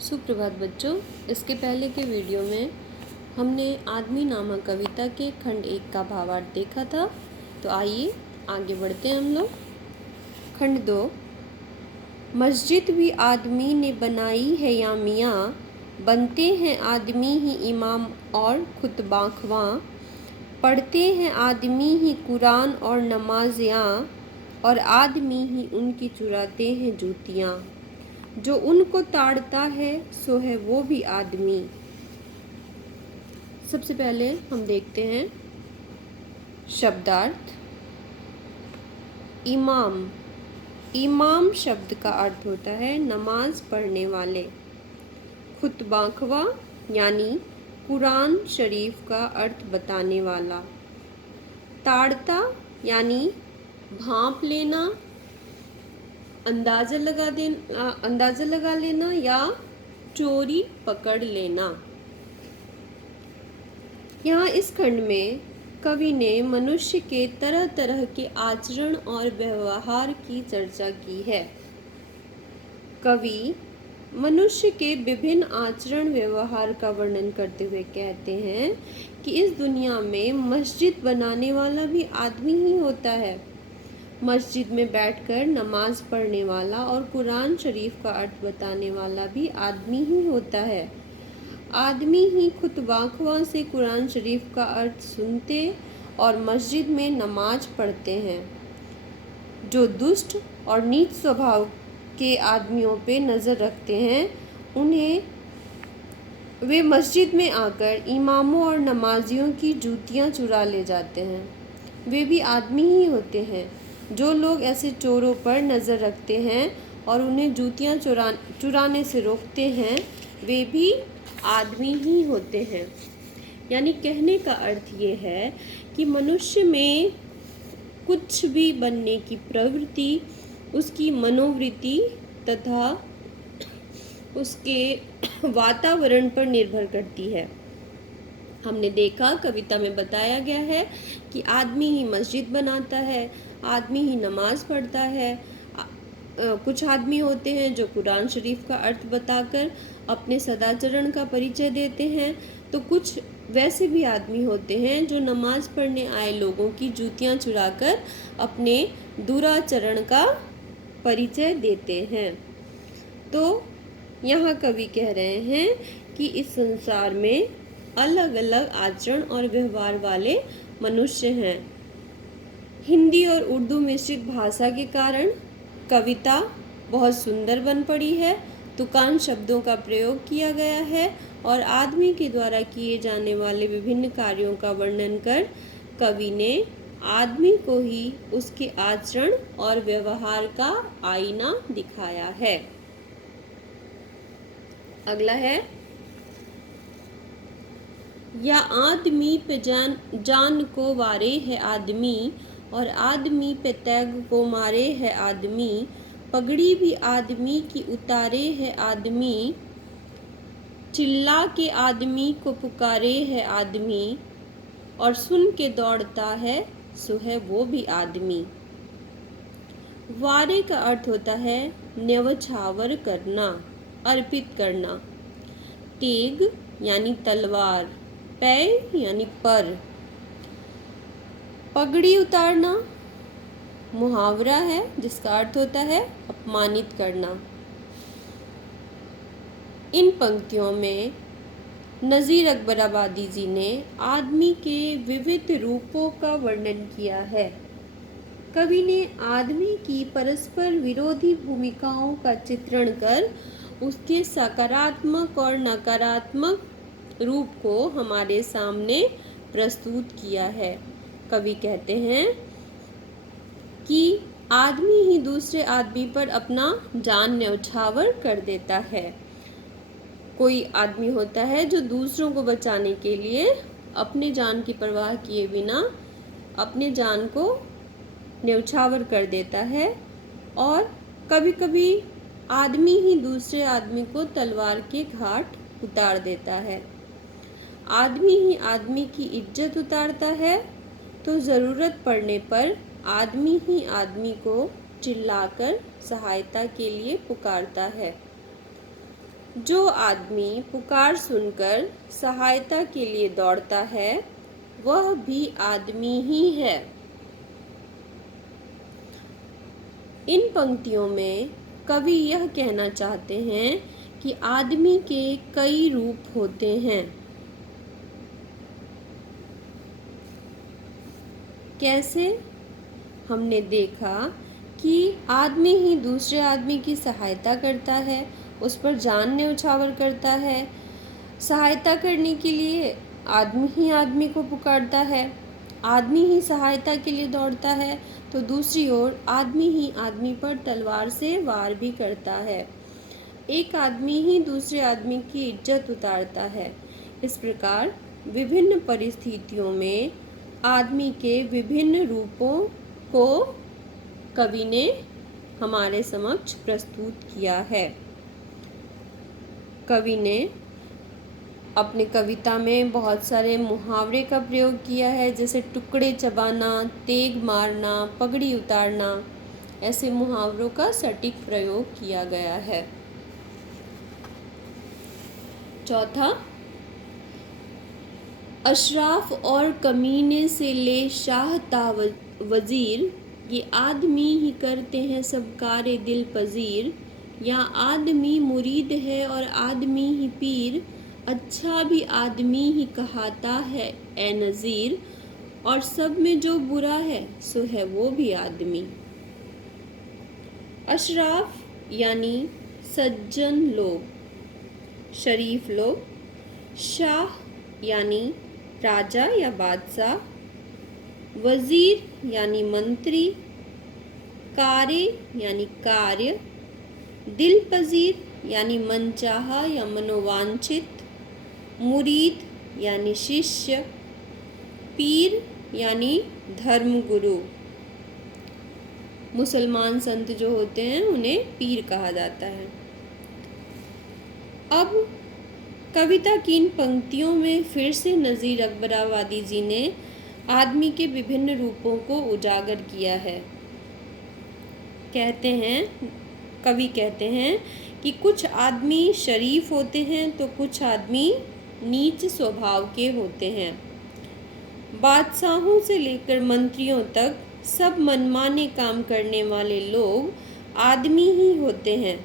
सुप्रभात बच्चों। इसके पहले के वीडियो में हमने आदमी नामक कविता के खंड 1 का भावार्थ देखा था। तो आइए आगे बढ़ते हैं हम लोग। खंड 2। मस्जिद भी आदमी ने बनाई है या मियाँ, बनते हैं आदमी ही इमाम और खुतबाखवां, पढ़ते हैं आदमी ही कुरान और नमाज़ियाँ, और आदमी ही उनकी चुराते हैं जूतियाँ। जो उनको ताड़ता है सो है वो भी आदमी। सबसे पहले हम देखते हैं शब्दार्थ। इमाम। इमाम शब्द का अर्थ होता है नमाज पढ़ने वाले। खुतबाखवा यानी कुरान शरीफ का अर्थ बताने वाला। ताड़ता यानी भांप लेना, अंदाज़ा लगा लेना या चोरी पकड़ लेना। यहाँ इस खंड में कवि ने मनुष्य के तरह तरह के आचरण और व्यवहार की चर्चा की है। कवि मनुष्य के विभिन्न आचरण व्यवहार का वर्णन करते हुए कहते हैं कि इस दुनिया में मस्जिद बनाने वाला भी आदमी ही होता है। मस्जिद में बैठकर नमाज पढ़ने वाला और कुरान शरीफ का अर्थ बताने वाला भी आदमी ही होता है। आदमी ही खुतबाखवा से कुरान शरीफ का अर्थ सुनते और मस्जिद में नमाज पढ़ते हैं। जो दुष्ट और नीच स्वभाव के आदमियों पे नज़र रखते हैं, उन्हें वे मस्जिद में आकर इमामों और नमाजियों की जूतियाँ चुरा ले जाते हैं। वे भी आदमी ही होते हैं। जो लोग ऐसे चोरों पर नज़र रखते हैं और उन्हें जूतियाँ चुराने से रोकते हैं, वे भी आदमी ही होते हैं। यानी कहने का अर्थ ये है कि मनुष्य में कुछ भी बनने की प्रवृत्ति उसकी मनोवृत्ति तथा उसके वातावरण पर निर्भर करती है। हमने देखा कविता में बताया गया है कि आदमी ही मस्जिद बनाता है, आदमी ही नमाज पढ़ता है। कुछ आदमी होते हैं जो कुरान शरीफ का अर्थ बताकर अपने सदाचरण का परिचय देते हैं, तो कुछ वैसे भी आदमी होते हैं जो नमाज पढ़ने आए लोगों की जूतियां चुराकर अपने दुराचरण का परिचय देते हैं। तो यहाँ कवि कह रहे हैं कि इस संसार में अलग अलग आचरण और व्यवहार वाले मनुष्य हैं। हिंदी और उर्दू मिश्रित भाषा के कारण कविता बहुत सुंदर बन पड़ी है। तुकान शब्दों का प्रयोग किया गया है और आदमी के द्वारा किए जाने वाले विभिन्न कार्यों का वर्णन कर कवि ने आदमी को ही उसके आचरण और व्यवहार का आईना दिखाया है। अगला है या आदमी पे जान को वारे है आदमी, और आदमी पे तैग को मारे है आदमी, पगड़ी भी आदमी की उतारे है आदमी, चिल्ला के आदमी को पुकारे है आदमी, और सुन के दौड़ता है सो है वो भी आदमी। वारे का अर्थ होता है न्यवछावर करना, अर्पित करना। तेग यानी तलवार, पै यानी पर। पगड़ी उतारना मुहावरा है जिसका अर्थ होता है अपमानित करना। इन पंक्तियों में नज़ीर अकबराबादी जी ने आदमी के विविध रूपों का वर्णन किया है। कवि ने आदमी की परस्पर विरोधी भूमिकाओं का चित्रण कर उसके सकारात्मक और नकारात्मक रूप को हमारे सामने प्रस्तुत किया है। कवि कहते हैं कि आदमी ही दूसरे आदमी पर अपना जान न्यौछावर कर देता है। कोई आदमी होता है जो दूसरों को बचाने के लिए अपने जान की परवाह किए बिना अपने जान को न्यौछावर कर देता है, और कभी कभी आदमी ही दूसरे आदमी को तलवार के घाट उतार देता है। आदमी ही आदमी की इज्जत उतारता है, तो ज़रूरत पड़ने पर आदमी ही आदमी को चिल्लाकर सहायता के लिए पुकारता है। जो आदमी पुकार सुनकर सहायता के लिए दौड़ता है वह भी आदमी ही है। इन पंक्तियों में कवि यह कहना चाहते हैं कि आदमी के कई रूप होते हैं। कैसे? हमने देखा कि आदमी ही दूसरे आदमी की सहायता करता है, उस पर जान न्यौछावर करता है। सहायता करने के लिए आदमी ही आदमी को पुकारता है, आदमी ही सहायता के लिए दौड़ता है, तो दूसरी ओर आदमी ही आदमी पर तलवार से वार भी करता है। एक आदमी ही दूसरे आदमी की इज्जत उतारता है। इस प्रकार विभिन्न परिस्थितियों में आदमी के विभिन्न रूपों को कवि ने हमारे समक्ष प्रस्तुत किया है। कवि ने अपनी कविता में बहुत सारे मुहावरे का प्रयोग किया है, जैसे टुकड़े चबाना, तेग मारना, पगड़ी उतारना। ऐसे मुहावरों का सटीक प्रयोग किया गया है। चौथा, अशराफ और कमीने से ले शाह ता वजीर, ये आदमी ही करते हैं सब कारे दिल पजीर। या आदमी मुरीद है और आदमी ही पीर, अच्छा भी आदमी ही कहाता है ए नज़ीर। और सब में जो बुरा है सो है वो भी आदमी। अशराफ यानी सज्जन लोग, शरीफ लोग। शाह यानी राजा या बादशाह। वजीर यानी मंत्री। कारे यानी कार्य। दिल पजीर यानी मनचाहा या मनोवांछित। मुरीद यानी शिष्य। पीर यानी धर्मगुरु। मुसलमान संत जो होते हैं उन्हें पीर कहा जाता है। अब कविता की इन पंक्तियों में फिर से नज़ीर अकबराबादी जी ने आदमी के विभिन्न रूपों को उजागर किया है। कवि कहते हैं कि कुछ आदमी शरीफ होते हैं तो कुछ आदमी नीच स्वभाव के होते हैं। बादशाहों से लेकर मंत्रियों तक सब मनमाने काम करने वाले लोग आदमी ही होते हैं।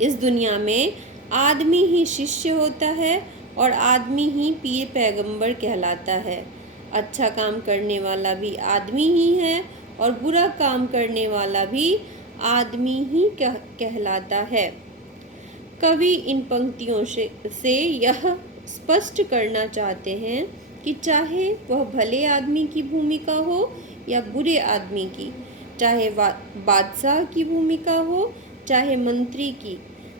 इस दुनिया में आदमी ही शिष्य होता है और आदमी ही पीर पैगंबर कहलाता है। अच्छा काम करने वाला भी आदमी ही है और बुरा काम करने वाला भी आदमी ही कहलाता है। कवि इन पंक्तियों से यह स्पष्ट करना चाहते हैं कि चाहे वह भले आदमी की भूमिका हो या बुरे आदमी की, चाहे बादशाह की भूमिका हो, चाहे मंत्री की,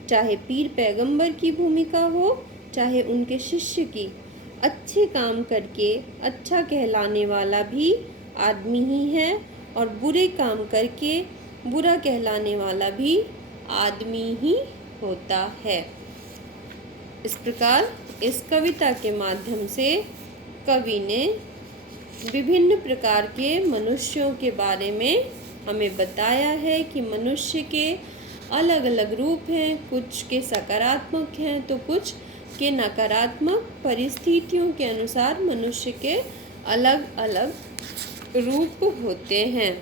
चाहे पीर पैगंबर की भूमिका हो, चाहे उनके शिष्य की, अच्छे काम करके अच्छा कहलाने वाला भी आदमी ही है और बुरे काम करके बुरा कहलाने वाला भी आदमी ही होता है। इस प्रकार इस कविता के माध्यम से कवि ने विभिन्न प्रकार के मनुष्यों के बारे में हमें बताया है कि मनुष्य के अलग अलग रूप हैं, कुछ के सकारात्मक हैं तो कुछ के नकारात्मक। परिस्थितियों के अनुसार मनुष्य के अलग अलग रूप होते हैं।